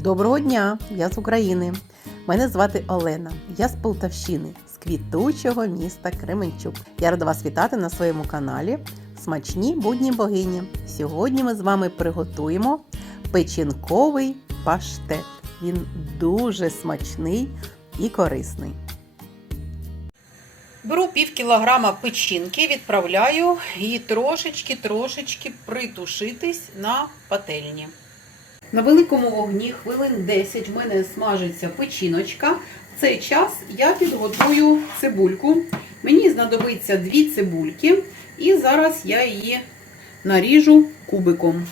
Доброго дня! Я з України. Мене звати Олена. Я з Полтавщини, з квітучого міста Кременчук. Я рада вас вітати на своєму каналі Смачні будні богині. Сьогодні ми з вами приготуємо печінковий паштет. Він дуже смачний і корисний. Беру пів кілограма печінки, відправляю і трошечки-трошечки притушитись на пательні. На великому вогні хвилин 10 в мене смажиться печіночка. В цей час я підготую цибульку. Мені знадобиться дві цибульки, і зараз я її наріжу кубиком.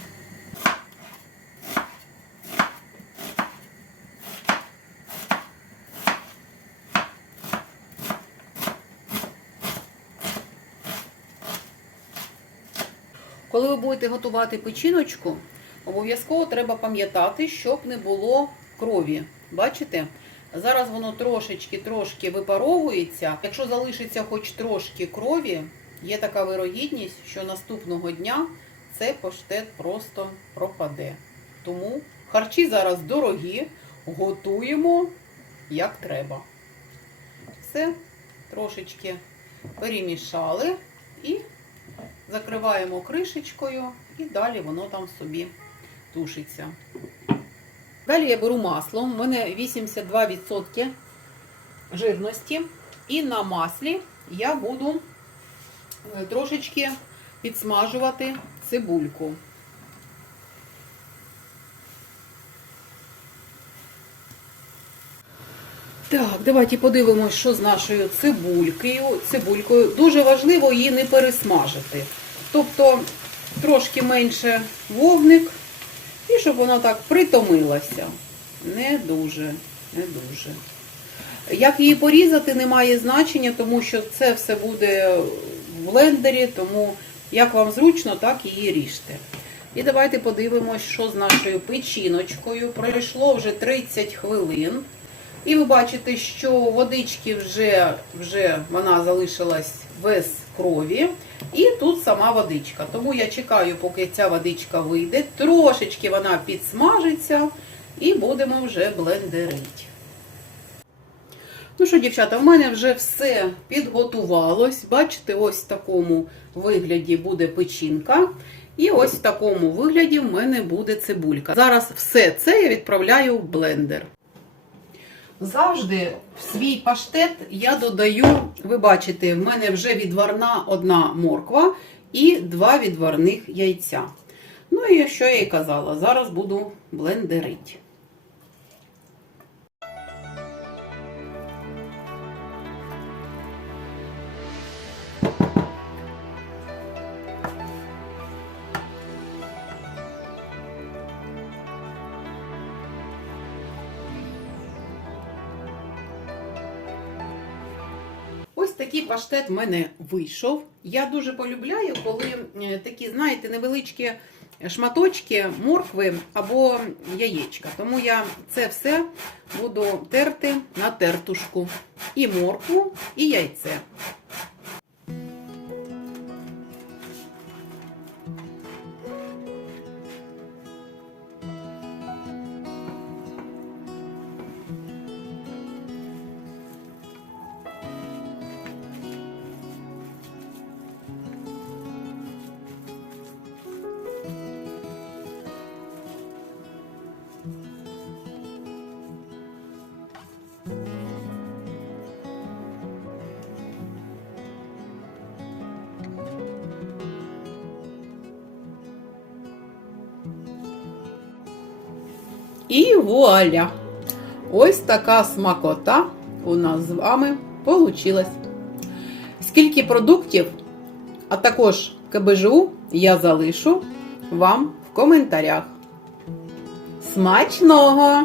Коли ви будете готувати печіночку, обов'язково треба пам'ятати, щоб не було крові. Бачите? Зараз воно трошечки-трошки випаровується. Якщо залишиться хоч трошки крові, є така вирогідність, що наступного дня цей паштет просто пропаде. Тому харчі зараз дорогі, готуємо як треба. Все, трошечки перемішали і закриваємо кришечкою, і далі воно там собі тушиться. Далі я беру масло, у мене 82% жирності. І на маслі я буду е, трошечки підсмажувати цибульку. Так, давайте подивимось, що з нашою цибулькою. цибулькою. Дуже важливо її не пересмажити. Тобто трошки менше вогник, і щоб вона так притомилася. Не дуже, не дуже. Як її порізати, не має значення, тому що це все буде в блендері, тому як вам зручно, так її ріжте. І давайте подивимось, що з нашою печіночкою. Пройшло вже 30 хвилин. І ви бачите, що водички вже, вже вона залишилась без крові. І тут сама водичка. Тому я чекаю, поки ця водичка вийде. Трошечки вона підсмажиться і будемо вже блендерити. Ну що, дівчата, в мене вже все підготувалось. Бачите, ось в такому вигляді буде печінка. І ось в такому вигляді в мене буде цибулька. Зараз все це я відправляю в блендер. Завжди в свій паштет я додаю, ви бачите, в мене вже відварна одна морква і два відварних яйця. Ну і що я і казала, зараз буду блендерити. Такий паштет в мене вийшов. Я дуже полюбляю, коли е, такі, знаєте, невеличкі шматочки моркви або яєчка. Тому я це все буду терти на тертушку. І моркву, і яйце. І вуаля! Ось така смакота у нас з вами получилась. Скільки продуктів, а також КБЖУ я залишу вам в коментарях. Смачного!